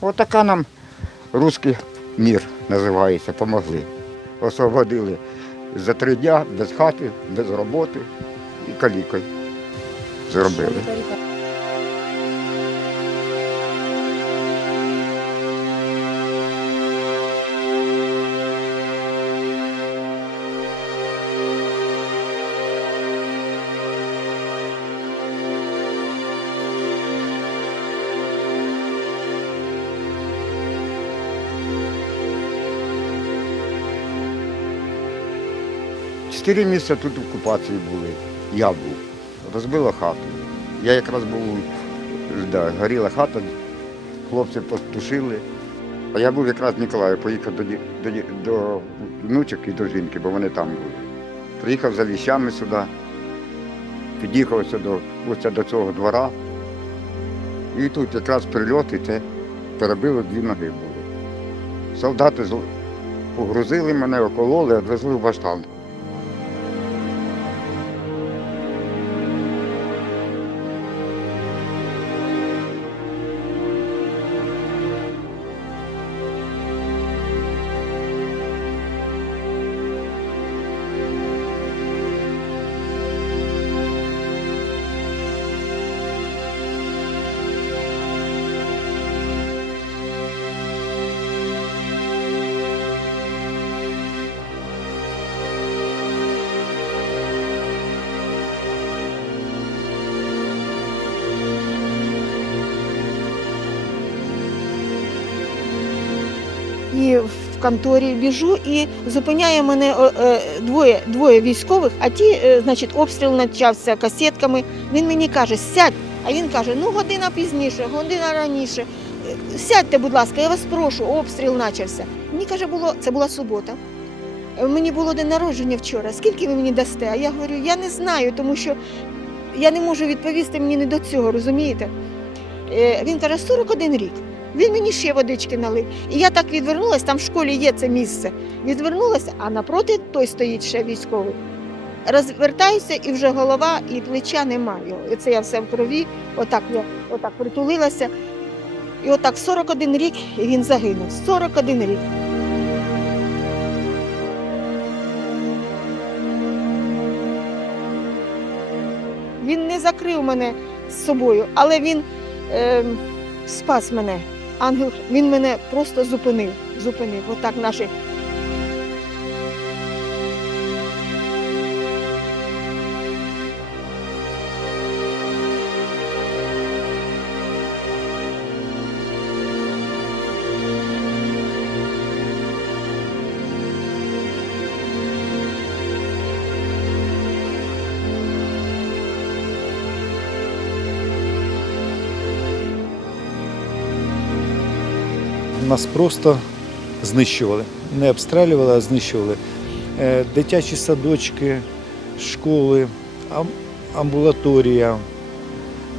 Отака нам русський мір називається, помогли. Освободили за три дня без хати, без роботи і калікою зробили. Чотири місяці тут в окупації були. Я був. Розбила хату. Я якраз був, да, горіла хата, хлопці потушили. А я був якраз в Ніколаїв, поїхав до, до, до внучок і до жінки, бо вони там були. Приїхав за віщами сюди, під'їхав до, ось до цього двора. І тут якраз прильот, і це перебило дві ноги були. Солдати погрузили мене, окололи, відвезли в баштан. І в конторі біжу, і зупиняє мене е, е, двоє, двоє військових, а ті, е, значить, обстріл почався касетками. Він мені каже, сядь. А він каже, ну година пізніше, година раніше. Сядьте, будь ласка, я вас прошу, обстріл почався. Мені каже, було, це була субота. Мені було день народження вчора. Скільки ви мені дасте? А я говорю, я не знаю, тому що я не можу відповісти мені не до цього, розумієте? Він каже, 41 рік. Він мені ще водички налив. І я так відвернулася, там в школі є це місце. Відвернулася, а напроти той стоїть ще військовий. Розвертаюся, і вже голова і плеча немає. І це я все в крові, отак я отак притулилася. І отак 41 рік і він загинув. 41 рік. Він не закрив мене з собою, але він е, спас мене. Ангел, він мене просто зупинив. Зупинив. Отак наші. Нас просто знищували. Не обстрілювали, а знищували. Е, Дитячі садочки, школи, амбулаторія,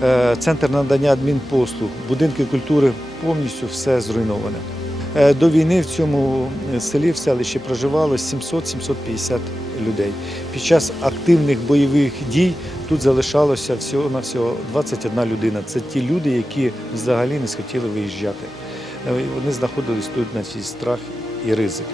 е, центр надання адмінпослуг, будинки культури повністю все зруйноване. Е, До війни в цьому селі, в селищі проживало 700-750 людей. Під час активних бойових дій тут залишалося всього на всього 21 людина. Це ті люди, які взагалі не схотіли виїжджати. Е, Вони знаходились тут на свій страх і ризик.